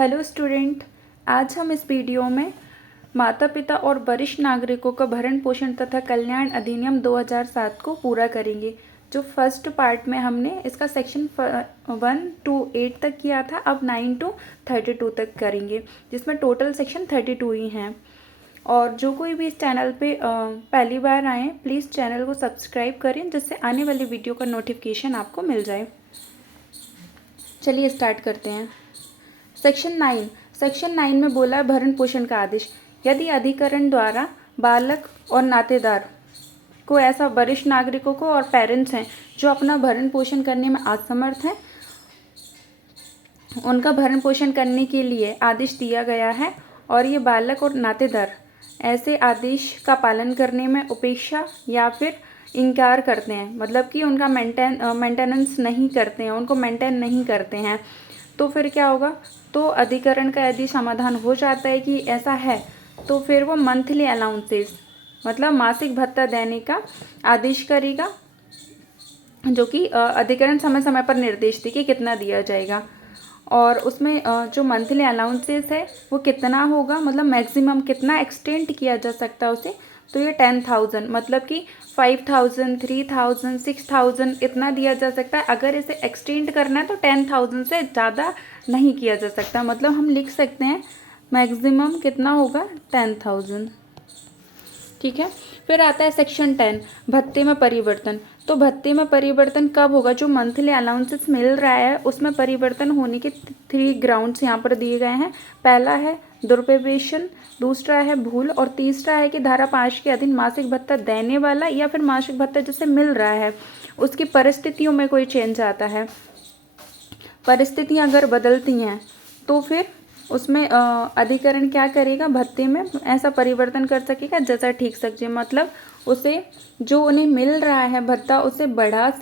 Hello student, आज हम इस वीडियो में माता पिता और वरिष्ठ नागरिकों का भरण पोषण तथा कल्याण अधिनियम 2007 को पूरा करेंगे। जो फर्स्ट पार्ट में हमने इसका सेक्शन 1 to 8 तक किया था, अब 9 to 32 तक करेंगे, जिसमें टोटल सेक्शन 32 ही हैं। और जो कोई भी इस चैनल पे पहली बार आए, प्लीज़ चैनल को सब्सक्राइब करें, जिससे आने वाली वीडियो का नोटिफिकेशन आपको मिल जाए। चलिए स्टार्ट करते हैं। सेक्शन 9 में बोला है भरण पोषण का आदेश। यदि अधिकरण द्वारा बालक और नातेदार को, ऐसा वरिष्ठ नागरिकों को और पेरेंट्स हैं जो अपना भरण पोषण करने में असमर्थ हैं, उनका भरण पोषण करने के लिए आदेश दिया गया है और ये बालक और नातेदार ऐसे आदेश का पालन करने में उपेक्षा या फिर इनकार करते हैं, मतलब कि उनका मेंटेनेंस नहीं करते हैं, उनको मेंटेन नहीं करते हैं, तो फिर क्या होगा? तो अधिकरण का यदि समाधान हो जाता है कि ऐसा है, तो फिर वो मंथली अलाउंसेस, मतलब मासिक भत्ता देने का आदेश करेगा, जो कि अधिकरण समय समय पर निर्देश दे कि कितना दिया जाएगा। और उसमें जो मंथली अलाउंसेस है वो कितना होगा, मतलब मैक्सिमम कितना एक्सटेंड किया जा सकता है उसे, तो ये 10,000, मतलब कि 5,000, 3,000, 6,000 इतना दिया जा सकता है। अगर इसे एक्सटेंड करना है तो 10,000 से ज़्यादा नहीं किया जा सकता, मतलब हम लिख सकते हैं मैक्सिमम कितना होगा, 10,000। ठीक है। फिर आता है सेक्शन 10, भत्ते में परिवर्तन। तो भत्ते में परिवर्तन कब होगा? जो मंथली अलाउंसेस मिल रहा है उसमें परिवर्तन होने के 3 ग्राउंड्स यहाँ पर दिए गए हैं। पहला है दुरुपवेशन, दूसरा है भूल, और तीसरा है कि धारा 5 के अधीन मासिक भत्ता देने वाला या फिर मासिक भत्ता जिसे मिल रहा है उसकी परिस्थितियों में कोई चेंज आता है। परिस्थितियाँ अगर बदलती हैं तो फिर उसमें अधिकरण क्या करेगा? भत्ते में ऐसा परिवर्तन कर सकेगा जैसा ठीक समझे, मतलब उसे जो उन्हें मिल रहा है भत्ता उसे बढ़ा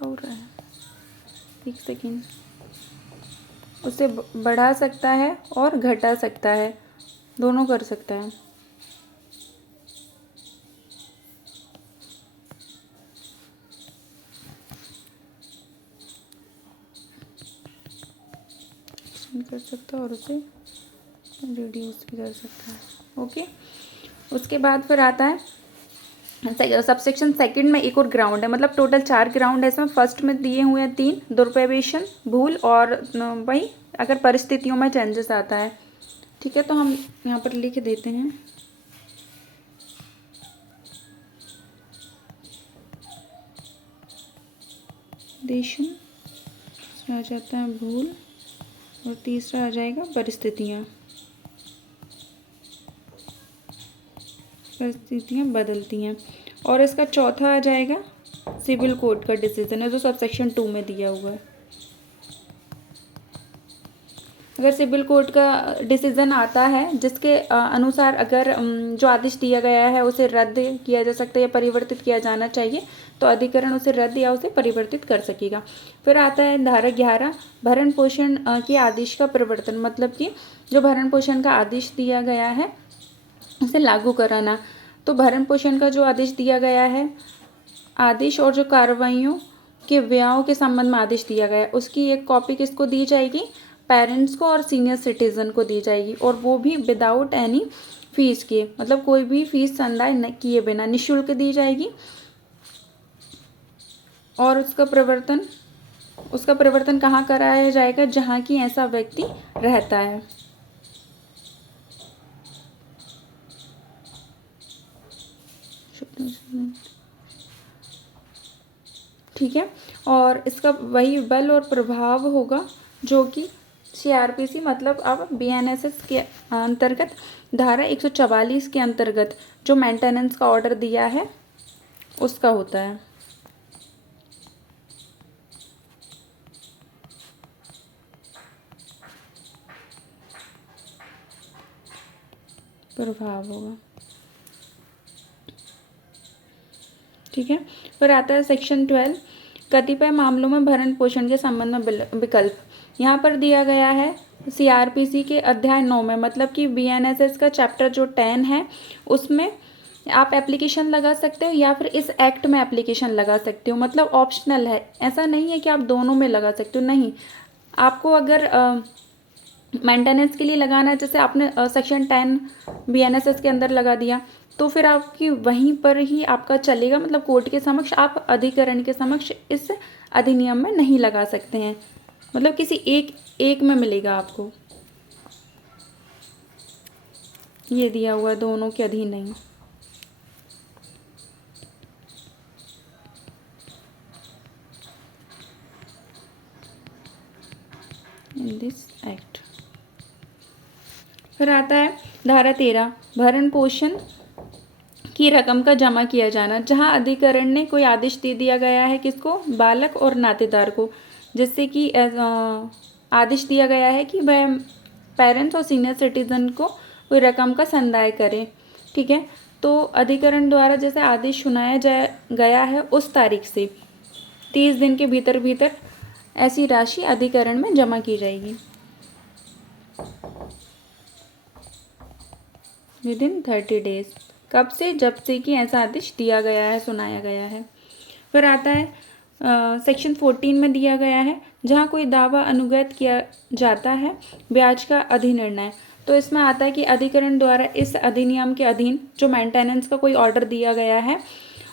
हो रहा है, एक सेकेंड, उसे बढ़ा सकता है और घटा सकता है, दोनों कर सकता है। कर सकता है और उसे रिड्यूस भी कर सकता है। ओके, उसके बाद फिर आता है सबसेक्शन सेकंड में एक और ग्राउंड है, मतलब टोटल 4 ग्राउंड है इसमें। फर्स्ट में दिए हुए हैं 3, दुरुपवेशन, भूल और वही अगर परिस्थितियों में चेंजेस आता है। ठीक है, तो हम यहाँ पर लिख देते हैं देशन, आ जाता है भूल, और तीसरा आ जाएगा परिस्थितियाँ बदलती हैं, और इसका चौथा आ जाएगा सिविल कोड का डिसीजन है जो सब सेक्शन 2 में दिया हुआ है। अगर सिविल कोड का डिसीजन आता है जिसके अनुसार अगर जो आदेश दिया गया है उसे रद्द किया जा सकता है या परिवर्तित किया जाना चाहिए, तो अधिकरण उसे रद्द या उसे परिवर्तित कर सकेगा। फिर आता है धारा 11, भरण पोषण के आदेश का परिवर्तन, मतलब कि जो भरण पोषण का आदेश दिया गया है उसे लागू कराना। तो भरण पोषण का जो आदेश दिया गया है, आदेश और जो कार्रवाइयों के व्ययों के संबंध में आदेश दिया गया है, उसकी एक कॉपी किसको दी जाएगी? पेरेंट्स को और सीनियर सिटीजन को दी जाएगी, और वो भी विदाउट एनी फीस के, मतलब कोई भी फीस संदाय किए बिना निःशुल्क दी जाएगी। और उसका परिवर्तन कहाँ कराया जाएगा? जहाँ की ऐसा व्यक्ति रहता है। ठीक है, और इसका वही बल और प्रभाव होगा जो कि CRPC, मतलब अब BNSS के अंतर्गत धारा 144 के अंतर्गत जो मेंटेनेंस का ऑर्डर दिया है उसका होता है, प्रभाव होगा। ठीक है, फिर आता है सेक्शन 12, कतिपय मामलों में भरण पोषण के संबंध में विकल्प। यहाँ पर दिया गया है सीआरपीसी के अध्याय 9 में, मतलब कि बीएनएसएस का चैप्टर जो 10 है उसमें आप एप्लीकेशन लगा सकते हो या फिर इस एक्ट में एप्लीकेशन लगा सकते हो। मतलब ऑप्शनल है, ऐसा नहीं है कि आप दोनों में लगा सकते हो, नहीं। आपको अगर मेंटेनेंस के लिए लगाना है, जैसे आपने सेक्शन 10 बीएनएसएस के अंदर लगा दिया, तो फिर आपकी वहीं पर ही आपका चलेगा, मतलब कोर्ट के समक्ष, आप अधिकरण के समक्ष इस अधिनियम में नहीं लगा सकते हैं। मतलब किसी एक में मिलेगा आपको, ये दिया हुआ है, दोनों के अधीन नहीं। In this act. फिर आता है धारा 13, भरण पोषण की रकम का जमा किया जाना। जहां अधिकरण ने कोई आदेश दे दिया गया है, किसको, बालक और नातेदार को, जिससे कि आदेश दिया गया है कि वह पेरेंट्स और सीनियर सिटीजन को कोई रकम का संदाय करे, ठीक है। तो अधिकरण द्वारा जैसे आदेश सुनाया गया है उस तारीख से 30 दिन के भीतर भीतर ऐसी राशि अधिकरण में जमा की जाएगी, विद इन 30 डेज। कब से, जब से कि ऐसा आदेश दिया गया है, सुनाया गया है। फिर आता है सेक्शन 14 में दिया गया है, जहाँ कोई दावा अनुगत किया जाता है ब्याज का अधिनिर्णय। तो इसमें आता है कि अधिकरण द्वारा इस अधिनियम के अधीन जो मेंटेनेंस का कोई ऑर्डर दिया गया है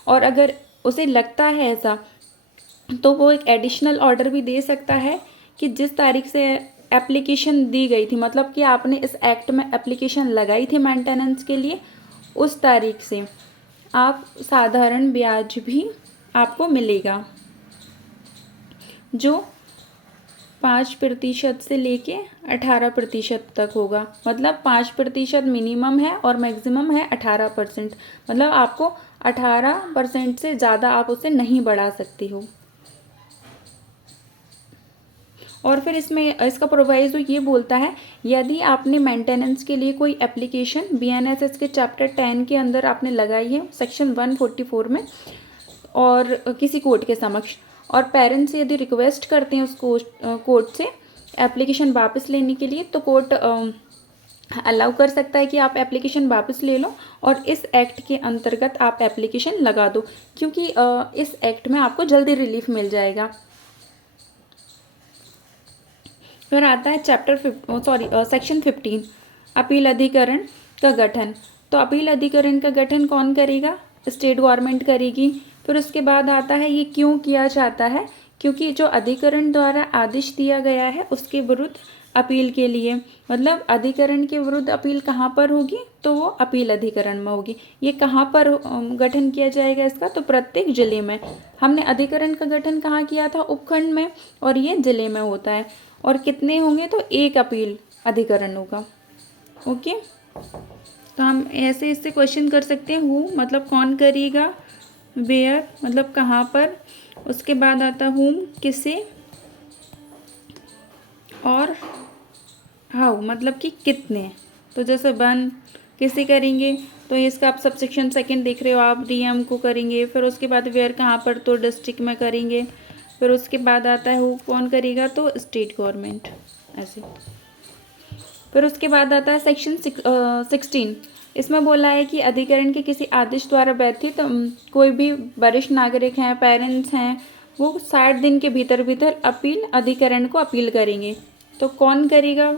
और अगर उसे लगता है ऐसा, तो वो एक एडिशनल ऑर्डर भी दे सकता है कि जिस तारीख से एप्लीकेशन दी गई थी, मतलब कि आपने इस एक्ट में एप्लीकेशन लगाई थी मेंटेनेंस के लिए, उस तारीख से आप साधारण ब्याज भी आपको मिलेगा, जो 5% से लेके 18% तक होगा। मतलब 5% मिनिमम है और मैक्सिमम है 18%। मतलब आपको 18% से ज़्यादा आप उसे नहीं बढ़ा सकती हो। और फिर इसमें इसका प्रोवाइजो ये बोलता है, यदि आपने मेंटेनेंस के लिए कोई एप्लीकेशन बीएनएसएस के चैप्टर 10 के अंदर आपने लगाई है सेक्शन 144 में और किसी कोर्ट के समक्ष, और पेरेंट्स यदि रिक्वेस्ट करते हैं उस कोर्ट से एप्लीकेशन वापस लेने के लिए, तो कोर्ट अलाउ कर सकता है कि आप एप्लीकेशन वापस ले लो और इस एक्ट के अंतर्गत आप एप्लीकेशन लगा दो, क्योंकि इस एक्ट में आपको जल्दी रिलीफ मिल जाएगा। फिर आता है सेक्शन 15, अपील अधिकरण का गठन। तो अपील अधिकरण का गठन कौन करेगा, स्टेट गवर्नमेंट करेगी। फिर उसके बाद आता है ये क्यों किया जाता है, क्योंकि जो अधिकरण द्वारा आदेश दिया गया है उसके विरुद्ध अपील के लिए, मतलब अधिकरण के विरुद्ध अपील कहाँ पर होगी, तो वो अपील अधिकरण में होगी। ये कहाँ पर गठन किया जाएगा इसका, तो प्रत्येक जिले में। हमने अधिकरण का गठन कहाँ किया था, उपखंड में, और ये जिले में होता है। और कितने होंगे, तो एक अपील अधिकरण होगा। ओके, तो हम ऐसे इससे क्वेश्चन कर सकते हैं, हु मतलब कौन करेगा, वेयर मतलब कहाँ पर, उसके बाद आता हुम किसे, और हाउ मतलब कि कितने। तो जैसे वन किसे करेंगे, तो इसका आप सबसेक्शन 2 देख रहे हो आप, डीएम को करेंगे। फिर उसके बाद वेयर कहाँ पर, तो डिस्ट्रिक्ट में करेंगे। फिर उसके बाद आता है हु कौन करेगा, तो स्टेट गवर्नमेंट, ऐसे। फिर उसके बाद आता है सेक्शन 16। इसमें बोला है कि अधिकरण के किसी आदेश द्वारा व्यथित कोई भी वरिष्ठ नागरिक हैं, पेरेंट्स हैं, वो 60 दिन के भीतर भीतर अपील अधिकरण को अपील करेंगे। तो कौन करेगा,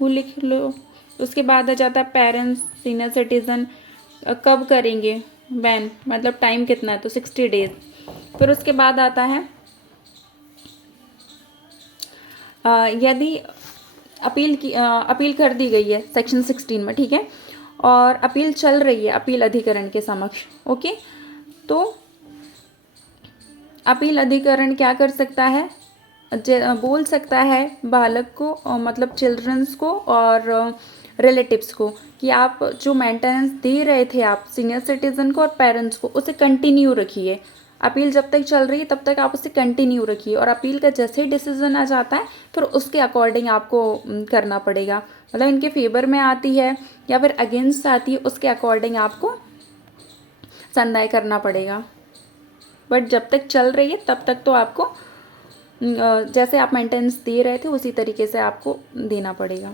वो लिख लो। उसके बाद आ जाता है पेरेंट्स, सीनियर सिटीजन, कब करेंगे, वैन मतलब टाइम कितना है, तो 60 डेज। फिर उसके बाद आता है यदि अपील कर दी गई है सेक्शन 16 में, ठीक है, और अपील चल रही है अपील अधिकरण के समक्ष, ओके, तो अपील अधिकरण क्या कर सकता है, बोल सकता है बालक को, मतलब चिल्ड्रंस को और रिलेटिव्स को, कि आप जो मेंटेनेंस दे रहे थे आप सीनियर सिटीजन को और पेरेंट्स को, उसे कंटिन्यू रखिए। अपील जब तक चल रही है तब तक आप उसे कंटिन्यू रखिए, और अपील का जैसे ही डिसीजन आ जाता है फिर उसके अकॉर्डिंग आपको करना पड़ेगा। मतलब इनके फेवर में आती है या फिर अगेंस्ट आती है, उसके अकॉर्डिंग आपको संदाय करना पड़ेगा। बट जब तक चल रही है तब तक तो आपको जैसे आप मेंटेनेंस दे रहे थे उसी तरीके से आपको देना पड़ेगा।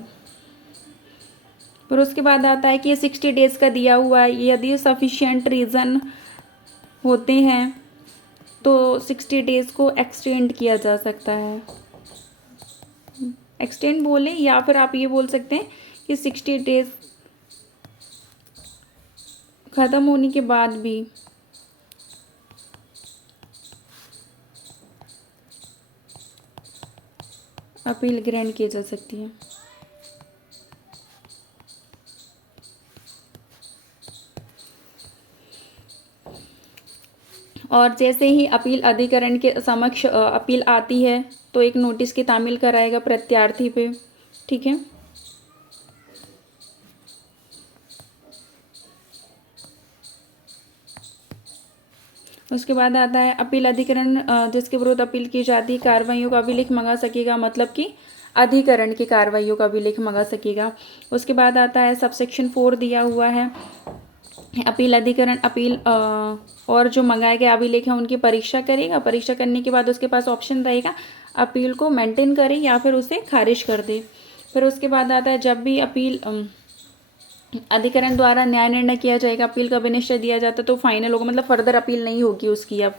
फिर उसके बाद आता है कि ये 60 डेज़ का दिया हुआ है, यदि सफिशिएंट रीज़न होते हैं तो 60 डेज़ को एक्सटेंड किया जा सकता है। एक्सटेंड बोलें या फिर आप ये बोल सकते हैं कि 60 डेज़ ख़त्म होने के बाद भी अपील ग्रैंड की जा सकती है। और जैसे ही अपील अधिकरण के समक्ष अपील आती है तो एक नोटिस की तामील कराएगा प्रत्यार्थी पे। ठीक है। उसके बाद आता है अपील अधिकरण जिसके विरुद्ध अपील की जाती है कार्रवाइयों का अभिलेख मंगा सकेगा, मतलब कि अधिकरण की कार्रवाइयों का अभिलेख मंगा सकेगा। उसके बाद आता है सबसेक्शन 4 दिया हुआ है, अपील अधिकरण अपील और जो मंगाए गए अभिलेख हैं उनकी परीक्षा करेगा। परीक्षा करने के बाद उसके पास ऑप्शन रहेगा अपील को मेंटेन करे या फिर उसे खारिज कर दे। फिर उसके बाद आता है जब भी अपील अधिकरण द्वारा न्याय निर्णय किया जाएगा, अपील का विनिश्चय दिया जाता है तो फाइनल होगा, मतलब फर्दर अपील नहीं होगी उसकी अब।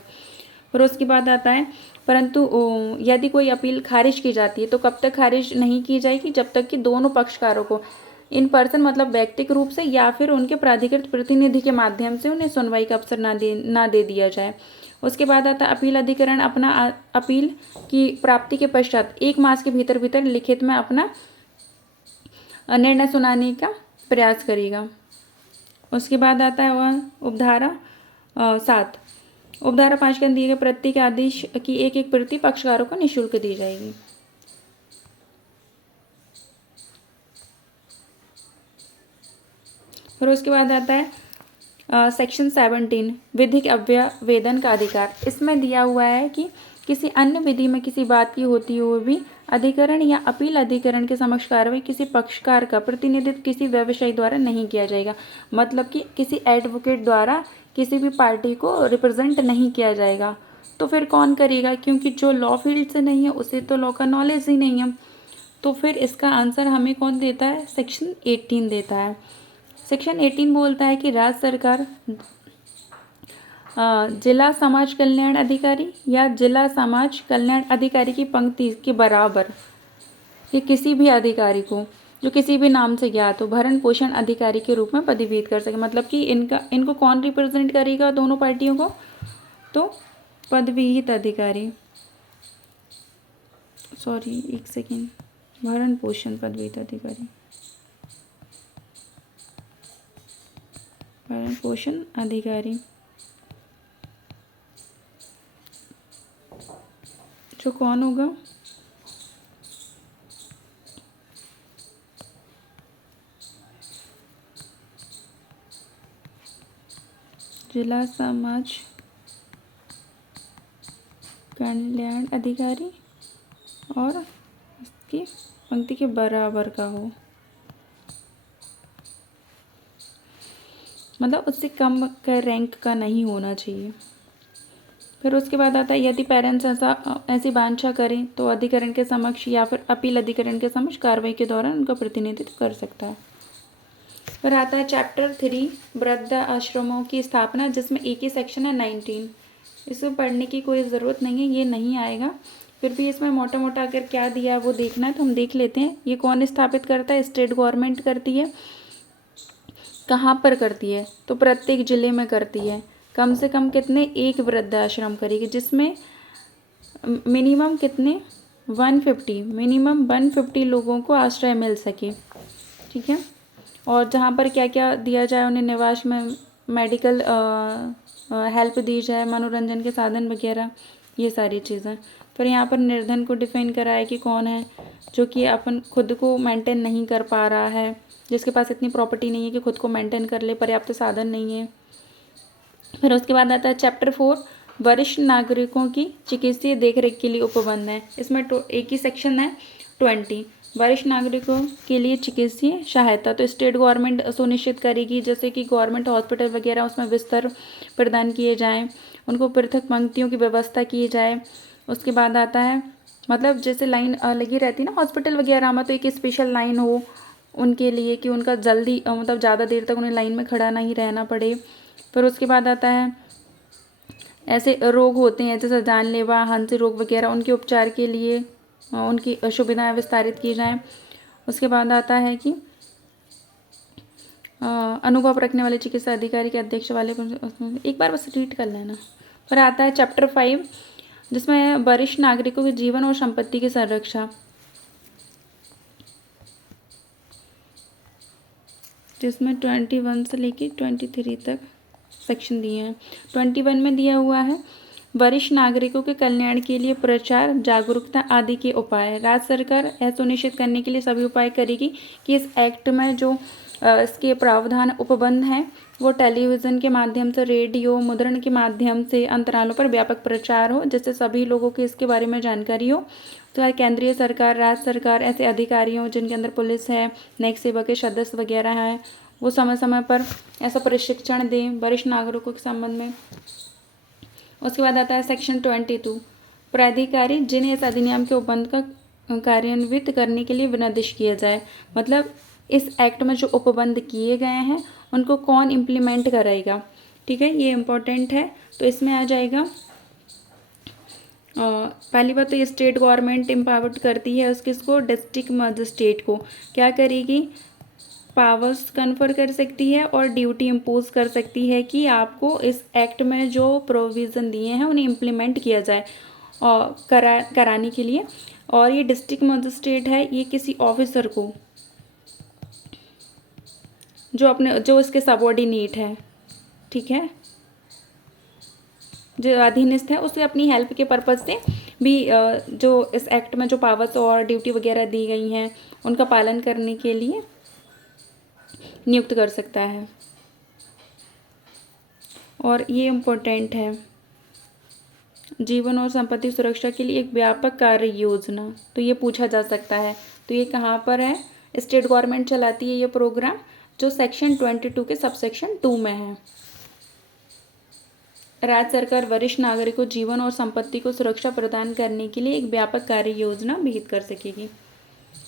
फिर उसके बाद आता है परंतु यदि कोई अपील खारिज की जाती है तो कब तक खारिज नहीं की जाएगी, जब तक कि दोनों पक्षकारों को इन पर्सन मतलब व्यक्तिगत रूप से या फिर उनके प्राधिकृत प्रतिनिधि के माध्यम से उन्हें सुनवाई का अवसर ना दे दिया जाए। उसके बाद आता है अपील अधिकरण अपना अपील की प्राप्ति के पश्चात 1 मास के भीतर भीतर लिखित में अपना निर्णय सुनाने का प्रयास करेगा। उसके बाद आता है वह उपधारा 7। उपधारा 5 के अंदर दिए गए प्रत्येक आदेश की एक प्रति पक्षकारों को निःशुल्क दी जाएगी। फिर उसके बाद आता है सेक्शन 17 विधिक अभ्यावेदन का अधिकार। इसमें दिया हुआ है कि किसी अन्य विधि में किसी बात की होती हुई भी अधिकरण या अपील अधिकरण के समक्ष कार्रवाई किसी पक्षकार का प्रतिनिधित्व किसी व्यवसायी द्वारा नहीं किया जाएगा, मतलब कि किसी एडवोकेट द्वारा किसी भी पार्टी को रिप्रेजेंट नहीं किया जाएगा। तो फिर कौन करेगा, क्योंकि जो लॉ फील्ड से नहीं है उसे तो लॉ का नॉलेज ही नहीं है। तो फिर इसका आंसर हमें कौन देता है, सेक्शन 18 देता है। सेक्शन 18 बोलता है कि राज्य सरकार जिला समाज कल्याण अधिकारी या जिला समाज कल्याण अधिकारी की पंक्ति के बराबर कि किसी भी अधिकारी को जो किसी भी नाम से ज्ञात हो भरण पोषण अधिकारी के रूप में पदवीकृत कर सके, मतलब कि इनको कौन रिप्रेजेंट करेगा दोनों पार्टियों को, तो पदवीहित अधिकारी, सॉरी एक सेकेंड, भरण पोषण पदवीहित अधिकारी, भरण पोषण अधिकारी जो कौन होगा, जिला समाज कल्याण अधिकारी और इसकी पंक्ति के बराबर का हो, मतलब उससे कम का रैंक का नहीं होना चाहिए। फिर उसके बाद आता है यदि पेरेंट्स ऐसी वांछा करें तो अधिकरण के समक्ष या फिर अपील अधिकरण के समक्ष कार्रवाई के दौरान उनका प्रतिनिधित्व कर सकता है। फिर आता है चैप्टर 3 वृद्ध आश्रमों की स्थापना, जिसमें एक ही सेक्शन है 19। इसमें पढ़ने की कोई ज़रूरत नहीं है, ये नहीं आएगा। फिर भी इसमें मोटा मोटा अगर क्या दिया है वो देखना है तो हम देख लेते हैं। ये कौन स्थापित करता है, स्टेट गवर्नमेंट करती है। कहाँ पर करती है, तो प्रत्येक ज़िले में करती है। कम से कम कितने, एक वृद्धाश्रम करेगी, जिसमें मिनिमम कितने 150 लोगों को आश्रय मिल सके। ठीक है। और जहाँ पर क्या क्या दिया जाए, उन्हें निवास में मेडिकल हेल्प दी जाए, मनोरंजन के साधन वगैरह, ये सारी चीज़ें। फिर यहाँ पर निर्धन को डिफाइन करा है कि कौन है जो कि अपन खुद को मेंटेन नहीं कर पा रहा है, जिसके पास इतनी प्रॉपर्टी नहीं है कि खुद को मेंटेन कर ले, पर्याप्त साधन नहीं है। फिर उसके बाद आता है चैप्टर 4 वरिष्ठ नागरिकों की चिकित्सीय देखरेख के लिए उपबंध है। इसमें एक ही सेक्शन है 20 वरिष्ठ नागरिकों के लिए चिकित्सीय सहायता। तो स्टेट गवर्नमेंट सुनिश्चित करेगी, जैसे कि गवर्नमेंट हॉस्पिटल वगैरह उसमें बिस्तर प्रदान किए जाएं, उनको पृथक पंक्तियों की व्यवस्था की जाए। उसके बाद आता है मतलब जैसे लाइन लगी रहती है ना हॉस्पिटल वगैरह में, तो एक स्पेशल लाइन हो उनके लिए कि उनका जल्दी मतलब ज़्यादा देर तक उन्हें लाइन में खड़ा नहीं रहना पड़े। फिर उसके बाद आता है ऐसे रोग होते हैं जैसे जानलेवा हंसी रोग वगैरह, उनके उपचार के लिए उनकी सुविधाएं विस्तारित की जाएं। उसके बाद आता है कि अनुभव रखने वाले चिकित्सा अधिकारी के अध्यक्ष वाले, एक बार बस रीड कर लेना। फिर आता है चैप्टर 5 जिसमें वरिष्ठ नागरिकों के जीवन और संपत्ति की संरक्षा, जिसमें 21 से लेकर 23 तक सेक्शन दिए हैं। 21 में दिया हुआ है वरिष्ठ नागरिकों के कल्याण के लिए प्रचार जागरूकता आदि के उपाय। राज्य सरकार यह सुनिश्चित करने के लिए सभी उपाय करेगी कि इस एक्ट में जो इसके प्रावधान उपबंध हैं वो टेलीविज़न के माध्यम से, रेडियो मुद्रण के माध्यम से अंतरालों पर व्यापक प्रचार हो, जिससे सभी लोगों को इसके बारे में जानकारी हो। तो केंद्रीय सरकार, राज्य सरकार ऐसे अधिकारी हों जिनके अंदर पुलिस है, न्यायिक सेवा के सदस्य वगैरह हैं, वो समय समय पर ऐसा प्रशिक्षण दें वरिष्ठ नागरिकों के संबंध में। उसके बाद आता है सेक्शन 22 प्राधिकारी जिन्हें इस अधिनियम के उपबंध का कार्यान्वित करने के लिए विनिर्देश किया जाए। मतलब इस एक्ट में जो उपबंध किए गए हैं उनको कौन इम्प्लीमेंट कराएगा, ठीक है, ये इम्पोर्टेंट है। तो इसमें आ जाएगा पहली बात तो ये स्टेट गवर्नमेंट एम्पावर्ड करती है इसको डिस्ट्रिक्ट मजिस्ट्रेट को क्या करेगी, पावर्स कन्फर कर सकती है और ड्यूटी इम्पोज कर सकती है कि आपको इस एक्ट में जो प्रोविज़न दिए हैं उन्हें इम्प्लीमेंट किया जाए और कराने के लिए। और ये डिस्ट्रिक्ट मजिस्ट्रेट है, ये किसी ऑफिसर को जो इसके सबऑर्डिनेट है, ठीक है, जो अधीनस्थ है, उसे अपनी हेल्प के पर्पज़ से भी जो इस एक्ट में जो पावर्स और ड्यूटी वगैरह दी गई हैं उनका पालन करने के लिए नियुक्त कर सकता है। और ये इम्पोर्टेंट है, जीवन और संपत्ति सुरक्षा के लिए एक व्यापक कार्य योजना, तो ये पूछा जा सकता है। तो ये कहाँ पर है, स्टेट गवर्नमेंट चलाती है ये प्रोग्राम, जो सेक्शन 22 के सबसेक्शन 2 में है। राज्य सरकार वरिष्ठ नागरिकों जीवन और संपत्ति को सुरक्षा प्रदान करने के लिए एक व्यापक कार्य योजना विहित कर सकेगी।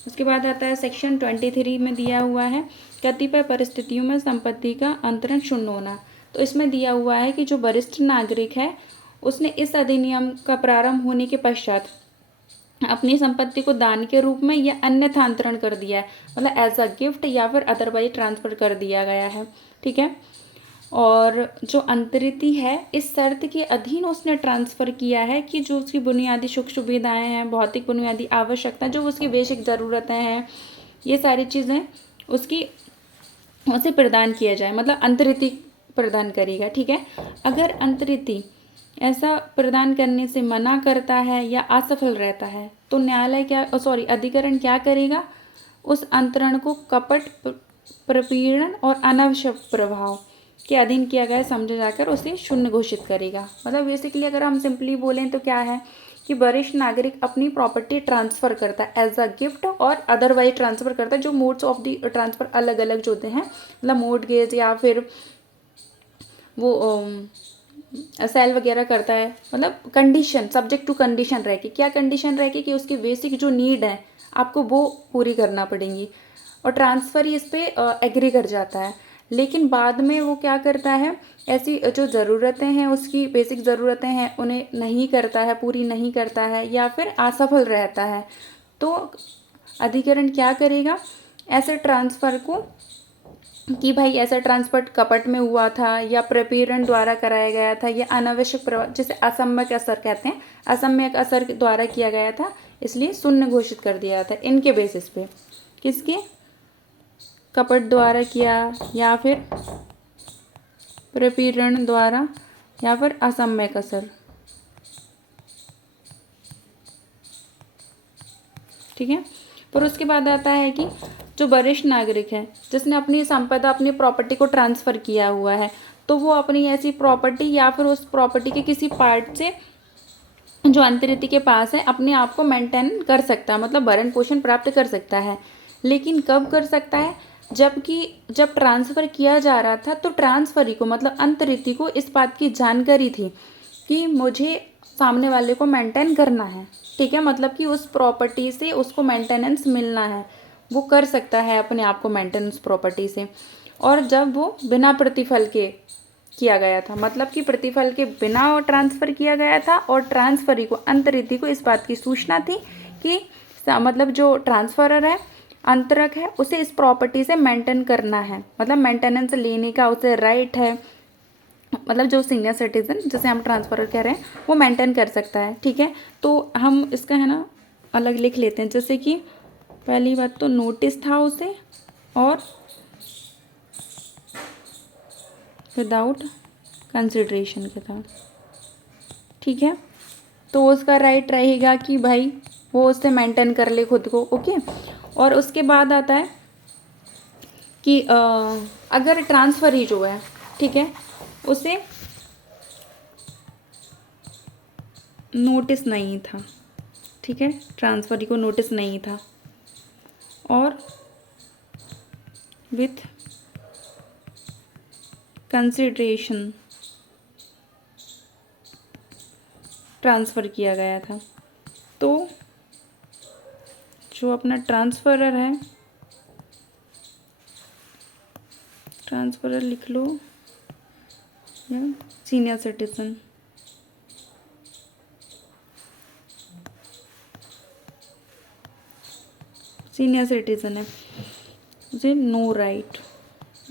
उसके बाद आता है सेक्शन 23 में दिया हुआ है कतिपय परिस्थितियों में संपत्ति का अंतरण शून्य होना। तो इसमें दिया हुआ है कि जो वरिष्ठ नागरिक है उसने इस अधिनियम का प्रारंभ होने के पश्चात अपनी संपत्ति को दान के रूप में या अन्यथा अंतरण कर दिया है, मतलब एज अ गिफ्ट या फिर अदरवाइज ट्रांसफ़र कर दिया गया है, ठीक है। और जो अंतरिति है इस शर्त के अधीन उसने ट्रांसफ़र किया है कि जो उसकी बुनियादी सुख सुविधाएँ हैं, भौतिक बुनियादी आवश्यकता, जो उसकी बेसिक ज़रूरतें हैं, ये सारी चीज़ें उसे प्रदान किया जाए, मतलब अंतरिति प्रदान करेगा, ठीक है। अगर अंतरिति ऐसा प्रदान करने से मना करता है या असफल रहता है तो न्यायालय अधिकरण क्या करेगा, उस अंतरण को कपट, प्रपीड़न और अनावश्यक प्रभाव के अधीन किया गया समझा जाकर उसे शून्य घोषित करेगा। मतलब बेसिकली अगर हम सिंपली बोलें तो क्या है कि वरिष्ठ नागरिक अपनी प्रॉपर्टी ट्रांसफ़र करता है एज अ गिफ्ट और अदरवाइज ट्रांसफ़र करता है। जो मोड्स ऑफ दी ट्रांसफ़र अलग अलग जो होते हैं, मतलब मोर्टगेज या फिर वो सेल वगैरह करता है, मतलब कंडीशन सब्जेक्ट टू कंडीशन रह के, क्या कंडीशन रह के कि उसकी बेसिक जो नीड है आपको वो पूरी करना पड़ेंगी, और ट्रांसफ़र ही इस पर एग्री कर जाता है। लेकिन बाद में वो क्या करता है, ऐसी जो ज़रूरतें हैं उसकी बेसिक ज़रूरतें हैं उन्हें नहीं करता है, पूरी नहीं करता है या फिर असफल रहता है, तो अधिकरण क्या करेगा, ऐसे ट्रांसफ़र को कि भाई ऐसा ट्रांसफर कपट में हुआ था या प्रपीड़न द्वारा कराया गया था या अनावश्यक प्रभाव, जिसे असम्यक असर कहते हैं, असम्यक असर द्वारा किया गया था, इसलिए शून्य घोषित कर दिया था इनके बेसिस पे। किसके, कपट द्वारा किया या फिर प्रपीड़न द्वारा या फिर असम्यक असर, ठीक है। फिर उसके बाद आता है कि जो वरिष्ठ नागरिक है जिसने अपनी संपदा, अपनी प्रॉपर्टी को ट्रांसफ़र किया हुआ है, तो वो अपनी ऐसी प्रॉपर्टी या फिर उस प्रॉपर्टी के किसी पार्ट से जो अंतरिति के पास है अपने आप को मेंटेन कर सकता है, मतलब भरण पोषण प्राप्त कर सकता है। लेकिन कब कर सकता है, जब ट्रांसफ़र किया जा रहा था तो ट्रांसफरी को, मतलब अंतरिति को इस बात की जानकारी थी कि मुझे सामने वाले को मेंटेन करना है, ठीक है, मतलब कि उस प्रॉपर्टी से उसको मेंटेनेंस मिलना है, वो कर सकता है अपने आप को मेंटेनेंस प्रॉपर्टी से। और जब वो बिना प्रतिफल के किया गया था, मतलब कि प्रतिफल के बिना ट्रांसफ़र किया गया था, और ट्रांसफरी को अंतरिति को इस बात की सूचना थी कि मतलब जो ट्रांसफरर है, अंतरक है, उसे इस प्रॉपर्टी से मेंटेन करना है, मतलब मेंटेनेंस लेने का उसे राइट है। मतलब जो सीनियर सिटीजन जिसे हम ट्रांसफरर कह रहे हैं वो मेंटेन कर सकता है। ठीक है, तो हम इसका है ना अलग लिख लेते हैं। जैसे कि पहली बात तो नोटिस था उसे, और विदाउट कंसिडरेशन के था। ठीक है, तो उसका राइट रहेगा कि भाई वो उससे मेंटेन कर ले खुद को। ओके, और उसके बाद आता है कि अगर ट्रांसफरी जो है, ठीक है, उसे नोटिस नहीं था, ठीक है, ट्रांसफरी को नोटिस नहीं था, और विथ कंसिडरेशन ट्रांसफ़र किया गया था, तो जो अपना ट्रांसफरर है, ट्रांसफरर लिख लो या सीनियर सिटीजन, सीनियर सिटीजन है, उसे नो राइट,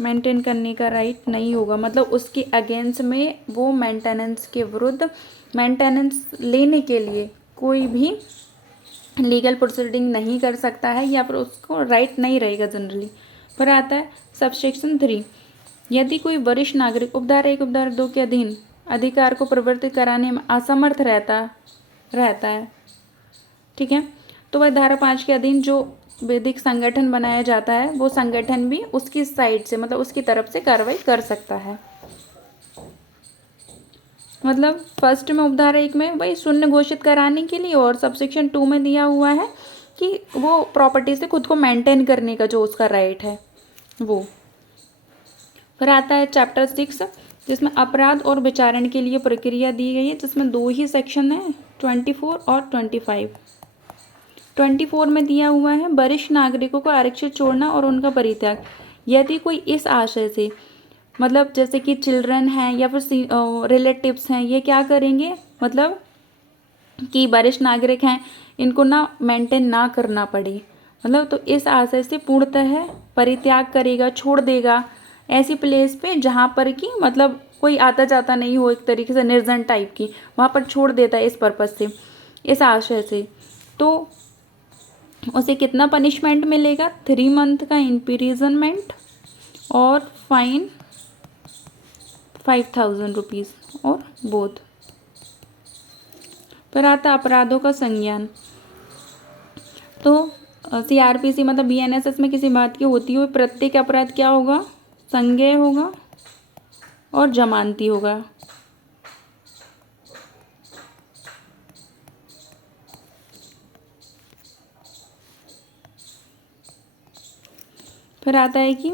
मेंटेन करने का राइट नहीं होगा। मतलब उसके अगेंस्ट में वो मेंटेनेंस के विरुद्ध मेंटेनेंस लेने के लिए कोई भी लीगल प्रोसीडिंग नहीं कर सकता है, या फिर उसको राइट नहीं रहेगा जनरली। फिर आता है सबसेक्शन 3, यदि कोई वरिष्ठ नागरिक उपधारा 1 उपधारा 2 के अधीन अधिकार को प्रवर्तित कराने में असमर्थ रहता है, ठीक है, तो वह धारा 5 के अधीन जो विधिक संगठन बनाया जाता है, वो संगठन भी उसकी साइड से, मतलब उसकी तरफ से कार्रवाई कर सकता है। मतलब फर्स्ट में उपधारा 1 में वही शून्य घोषित कराने के लिए, और सबसेक्शन 2 में दिया हुआ है कि वो प्रॉपर्टी से खुद को मेंटेन करने का जो उसका राइट है वो। फिर आता है चैप्टर 6, जिसमें अपराध और विचारण के लिए प्रक्रिया दी गई है, जिसमें 2 ही सेक्शन है, 24 और 25। 24 में दिया हुआ है वरिष्ठ नागरिकों को आरक्षित छोड़ना और उनका परित्याग, यदि कोई इस आशय से, मतलब जैसे कि चिल्ड्रन हैं या फिर रिलेटिव्स हैं, ये क्या करेंगे, मतलब कि वरिष्ठ नागरिक हैं, इनको ना मेंटेन ना करना पड़े, मतलब तो इस आशय से पूर्णतः परित्याग करेगा, छोड़ देगा ऐसी प्लेस पे जहाँ पर कि मतलब कोई आता जाता नहीं हो, एक तरीके से निर्जन टाइप की, वहाँ पर छोड़ देता है इस पर्पज़ से, इस आशय से, तो उसे कितना पनिशमेंट मिलेगा, 3 मंथ का इम्प्रिजनमेंट और फाइन 5000 रुपीज़ और बोध। फिर आता अपराधों का संज्ञान। तो CRPC मतलब BNSS में किसी बात की होती हुई प्रत्येक अपराध क्या होगा, संज्ञेय होगा और जमानती होगा। फिर आता है कि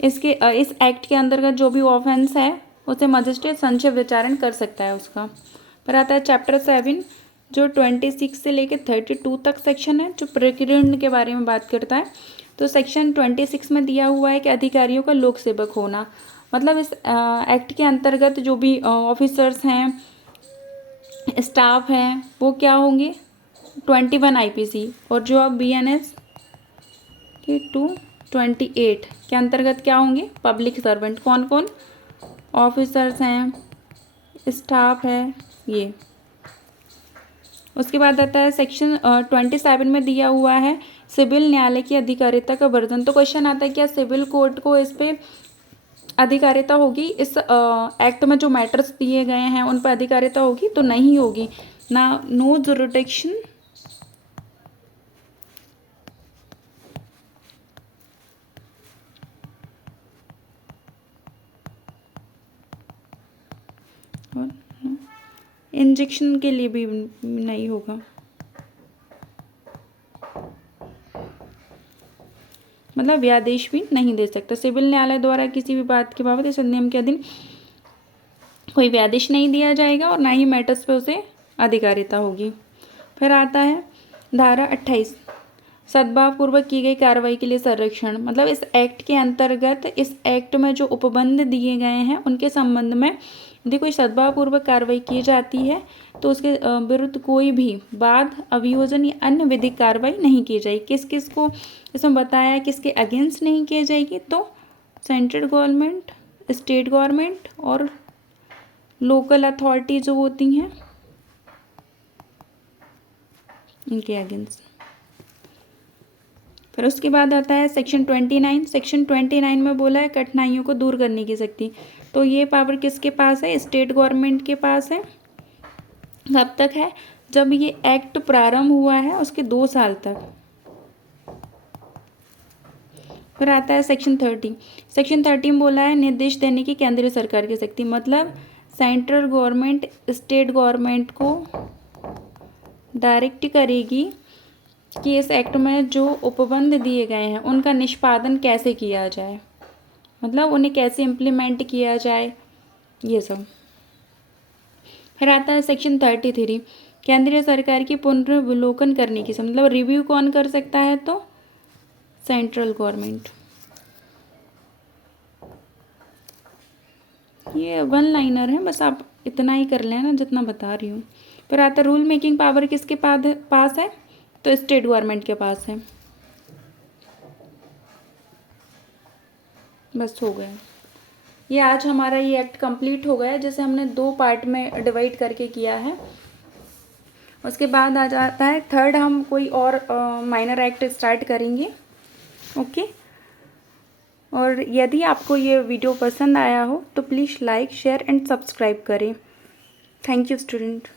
इस एक्ट के अंतर्गत जो भी ऑफेंस है उसे मजिस्ट्रेट संक्षिप्त विचारण कर सकता है उसका। फिर आता है चैप्टर 7, जो 26 से लेकर 32 तक सेक्शन है, जो प्रकीर्ण के बारे में बात करता है। तो सेक्शन 26 में दिया हुआ है कि अधिकारियों का लोक सेवक होना, मतलब इस एक्ट के अंतर्गत जो भी ऑफिसर्स हैं, स्टाफ हैं, वो क्या होंगे 21 IPC, और जो अब BNS के 228 के अंतर्गत क्या होंगे पब्लिक सर्वेंट। कौन कौन ऑफिसर्स हैं, स्टाफ है ये। उसके बाद आता है सेक्शन 27 में दिया हुआ है सिविल न्यायालय की अधिकारिता का वर्णन। तो क्वेश्चन आता है क्या सिविल कोर्ट को इस पे अधिकारिता होगी, इस एक्ट में जो मैटर्स दिए गए हैं उन पर अधिकारिता होगी, तो नहीं होगी ना, नो जुरिडिक्शन और इंजेक्शन के लिए भी नहीं होगा, मतलब व्यादेश भी नहीं दे सकता। सिविल न्यायालय द्वारा किसी भी बात के बाबत इस अधिनियम के अधीन कोई व्यादेश नहीं दिया जाएगा और ना ही मैटर्स पे उसे अधिकारिता होगी। फिर आता है धारा 28, सद्भावपूर्वक की गई कार्रवाई के लिए संरक्षण। मतलब इस एक्ट के अंतर्गत, इस एक्ट में जो उपबंध दिए गए हैं उनके संबंध में यदि कोई सद्भावपूर्वक कार्रवाई की जाती है तो उसके विरुद्ध कोई भी वाद, अभियोजन या अन्य विधिक कार्रवाई नहीं की जाएगी। किस किस को इसमें बताया है किसके अगेंस्ट नहीं की जाएगी, तो सेंट्रल गवर्नमेंट, स्टेट गवर्नमेंट और लोकल अथॉरिटी जो होती हैं इनके अगेंस्ट। फिर उसके बाद आता है सेक्शन 29। सेक्शन 29 में बोला है कठिनाइयों को दूर करने की शक्ति। तो ये पावर किसके पास है? स्टेट गवर्नमेंट के पास है। कब तक है? जब ये एक्ट प्रारंभ हुआ है उसके 2 साल तक। फिर आता है सेक्शन 30। सेक्शन 30 में बोला है निर्देश देने की केंद्रीय सरकार की शक्ति। मतलब सेंट्रल गवर्नमेंट स्टेट गवर्नमेंट को डायरेक्ट करेगी कि इस एक्ट में जो उपबंध दिए गए हैं उनका निष्पादन कैसे किया जाए, मतलब उन्हें कैसे इम्प्लीमेंट किया जाए, ये सब। फिर आता है सेक्शन 33, केंद्रीय सरकार की पुनर्विलोकन करने की, मतलब रिव्यू कौन कर सकता है? तो सेंट्रल गवर्नमेंट। ये 1 लाइनर है, बस आप इतना ही कर लेना जितना बता रही हूँ। फिर आता है रूल मेकिंग पावर किसके पास है? तो स्टेट गवर्नमेंट के पास है। बस हो गया। ये आज हमारा ये एक्ट कंप्लीट हो गया, जैसे हमने 2 पार्ट में डिवाइड करके किया है। उसके बाद आ जाता है थर्ड, हम कोई और माइनर एक्ट स्टार्ट करेंगे। ओके। और यदि आपको ये वीडियो पसंद आया हो तो please like, share and subscribe करें। Thank you student.